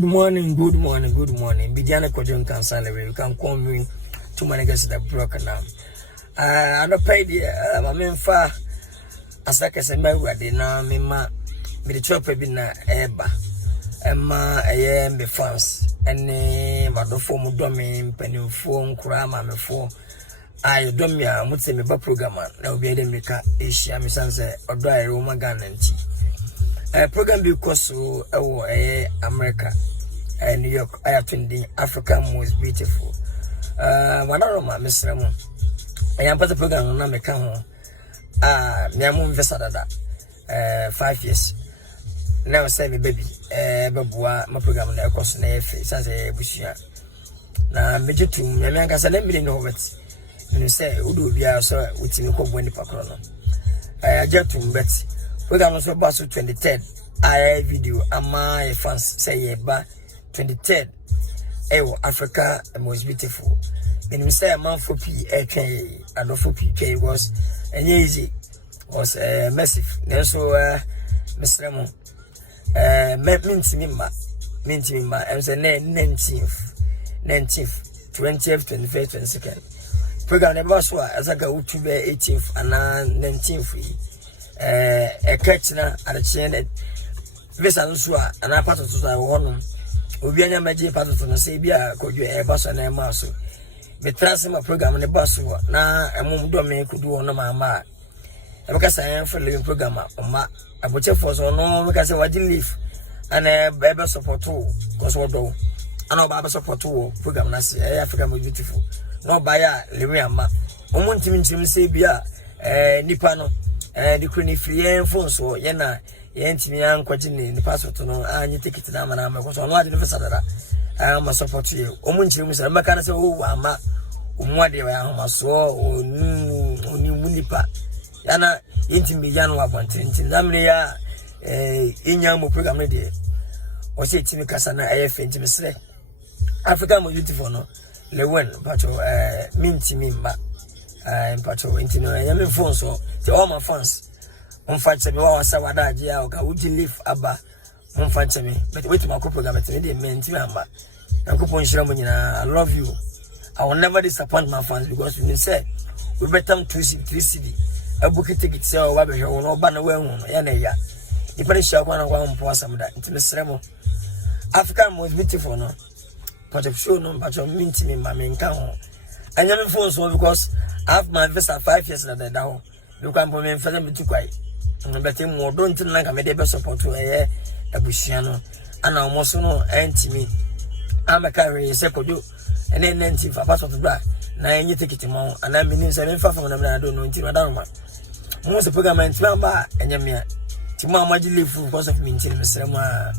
Good morning, good morning, good morning. Bidiana Kwadwo Nkansah, you can call me to my niggas that broken now. I don't pay the Mamma as like I said, my wedding now, Mima, me the chopper be na eba, Emma, I am the fans, and my form domain, penny phone, crama, me for. I don't me, I would say me programmer, now be a maker, Asia, Miss Sansa, or dry Roman gun and tea. Program because so America and New York I attending Africa most beautiful. One of my Mr. Mo. I am part of the program on America. Niamu Vesadada 5 years. Now say me baby. Babua my program na course na efe sanse bushia. Na mejetu me anka say na me no bet. Me say udu bia so witimi ko boni pakro no. Ajetu bet. We got also basso 23rd. I video my fans say ba 23rd. Africa most beautiful. Then we say a man for PK and for PK was easy was massive. Then so Mr. Mo mint me and say 19th 20th 21st 22nd. Program never saw as I go to be 18th and 19th. A catchna at a chain visa and I part of the one. Ubiana Magic part of the Sabia could you a bus and a mouse. But trust my program in the bus now a mum domain could do on my mark. Because I am for living programmer on my a butcher for so no because I want to live and a baby support too. Cause what do I know Baba support too program Nasi Africa was beautiful. No buyer, Limiama. Omuntim Sabia, Nipano. The Queen free phone so yena yentimi ankwagine the passport no anyi ticket na mana because on wadi no sadara I am support you omunchiri mu sara maka na se o ama omwade wa ahoma so oni munipa yana yentimi yanu abontintin zamre ya inya mo program ne de o se timi kasa na ayefe ntimi sre Africa mo beautiful no lewen but minti mimba Pato intino yami phone so to all my fans on fight me wa wasa wada dia o ka would live aba on fight me but wait my program me dey menti amba na ko pon shira mo nyina I love you. I will never disappoint my fans because you say we better 3 city a book ticket say o wa be hwe no ba na wa hu ya na ya ipare shia kwa na kwa mpo asam da intime sremo Africa most beautiful no but of show no but minti me ma me nka ho anya me phone so because I have my visa 5 years na the down. You can put me in for them to quite. And bet him more don't like I made a best support to a Bushiano. And I almost no anti me. I'm a carry a second do. And then 19 for passport to black. Now you take it tomorrow. And I'm in 75 from them. I don't know until I don't want. Most of the program and Twamba and Yamia. Tomorrow, my live because of me until Mr. Ma.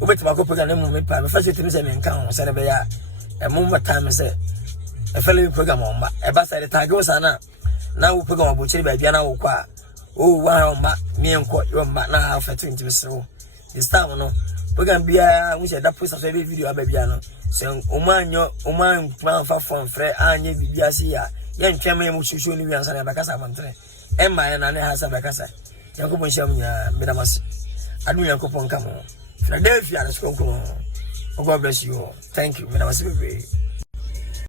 Over to my couple and movement. First, it is a man count. Said a moment time. I said. A fellow program on a bus at the Tagosana. Now we program about Chili by Diana Oqua. Oh, wow, me and quote your back now for 20 so. This time, no. Program be a which I post a video of Babiano. So, Oman, plan for from Fred, and ye be as here. Young Champion, which you show me answer Bacasa Montre. Emma and Anna has a Bacasa. Yankopon Shamia, Bedamas. I do Yankopon come on. Philadelphia, the school. God bless you all. Thank you, Bedamas.